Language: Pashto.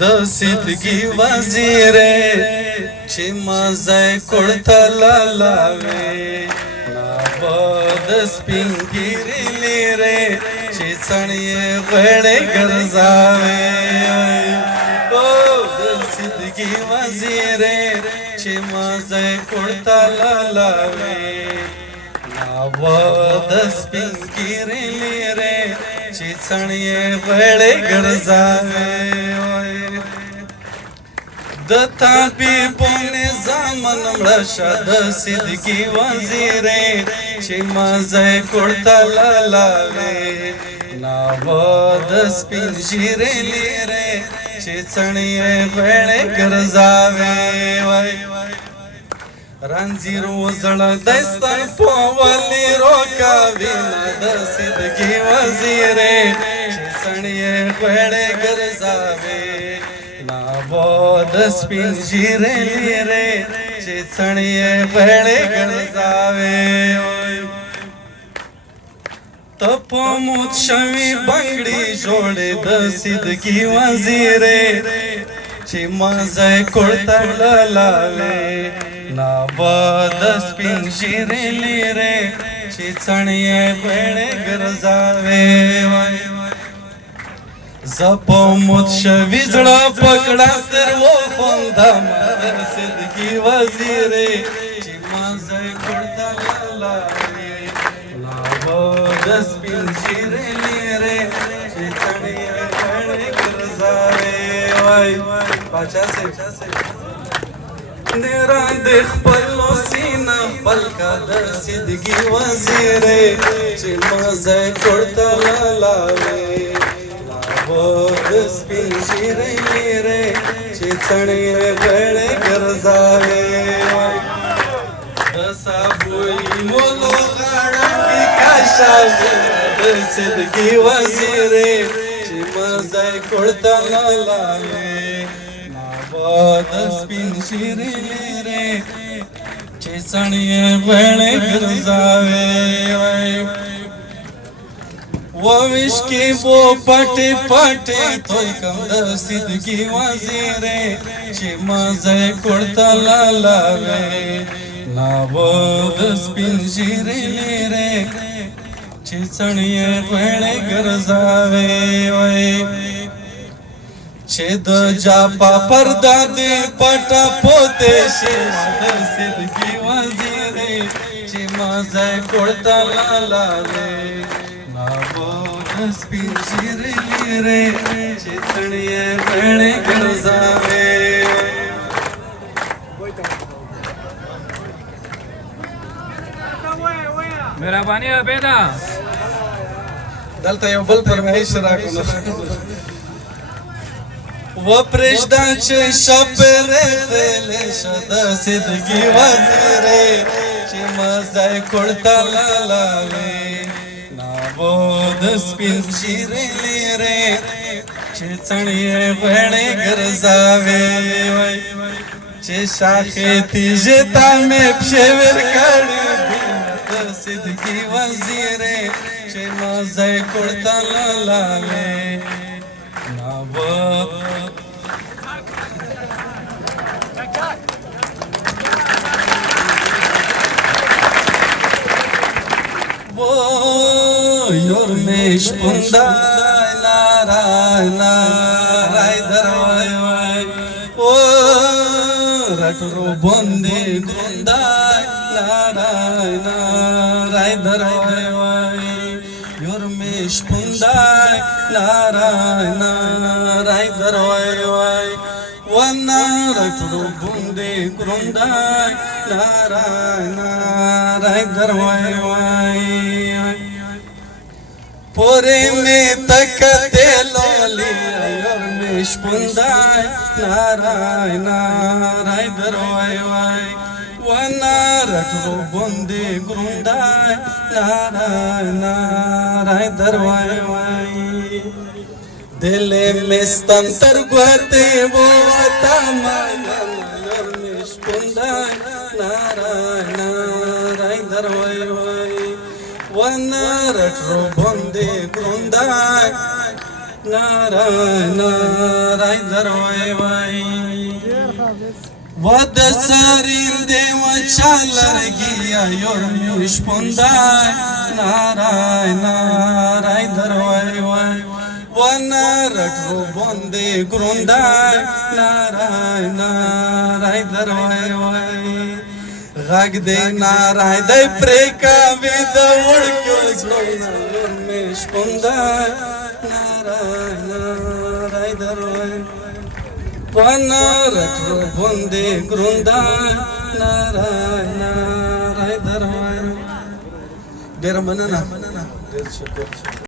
د سیدگی وزیره چې مزه کړته لالاوي نابود سپین ګیری لیره چې څڼې غړې ګرځاوي او د سیدگی وزیره چې مزه کړته لالاوي نابود سپین ګیری لیره چې څڼې غړې ګرځاوي د طبیبو نظام مړه شه د سیدګي وزیره چې مزه کړته لالاوي ناوه د سپین ږیرې لیره چې څڼې غړې ګرځاوي رنځیر وزړه دستان په ولې روکاوي نه د سیدګي وزیره چې څڼې غړې ګرځاوي ناوه د سپین ږیرې لیره چې څڼې غړې ګرځاوي ته په موت شوي بنګړي جوړې د سیدګي وزیره چې مزه کړته لالاوي ناوه د سپین ږیرې لیره چې څڼې غړې ګرځاوي زپو موت شوی زړه پکړه ستر و خوندم د سیدګي وزیره چې مزه کړته لالاوي ناوه د سپین ږیرې لیره چې څڼې غړې ګرځاوي باچا صاحب نیرا د خپلو سینه خپل کا د سیدګي وزیره چې مزه کړته لالاوي د سپین ږیرې لیره چې څڼې غړې ګرځاوي د صابوي مولو غاړه کې کاشاوي د سیدګي وزیره چې مزه کړته لالاوي ناوه د سپین ږیرې لیره چې څڼې غړې ګرځاوي وویش کی وہ پٹے پٹے توی کم د سیدګي وزیره چې مزه کړته لالاوي ناوه د سپین ږیرې لیره چې څڼې غړې ګرځاوي چې د جاپا پردا دې پټه پوتې شي د سیدګي وزیره چې مزه کړته لالاوي ناوه د سپین ږیرې لیره چې څڼې غړې ګرځاوي مهرباني عبیده دلته یو بل فرمایش راکړو و پرېږده چې شپرې خېلې شه د سیدګي وزیره چې مزه کړته لالاوي ناوه د سپین ږیرې لیره چې څڼې غړې ګرځاوي چې شاخې تیږې ته مې پښې ورکړې د سیدګي وزیره چې مزه کړته لالاوي ناوه یورمیش پوندای نارای نارای دروای وای او رټرو باندې ګوندای نارای نارای دروای وای یورمیش پوندای نارای نارای دروای وای ونا رټرو باندې ګوندای نارای نارای دروای وای پوری می تکتے لولی یورمیش پوندای نارای نارای دروای وای وانا رټرو باندې ګروندای نارای نارای دروای وای دل مستنتر ګوته وو تما یورمیش پوندای نارای نارای دروای وای ونرټرو باندې ګروندای نارای نارای دروای وای ود سرین دیو چالرگیا یورمیش پندای نارای نارای دروای وای و نارک رو بنده گروندای نارای نارای دروای وای غږ دې نارای دی پرېکاوي د وړکیو زړونه مې شپونده نارای نارای دروای په نارک باندې ګرونده نارای نارای دروای ډېره مننه ډېر شکر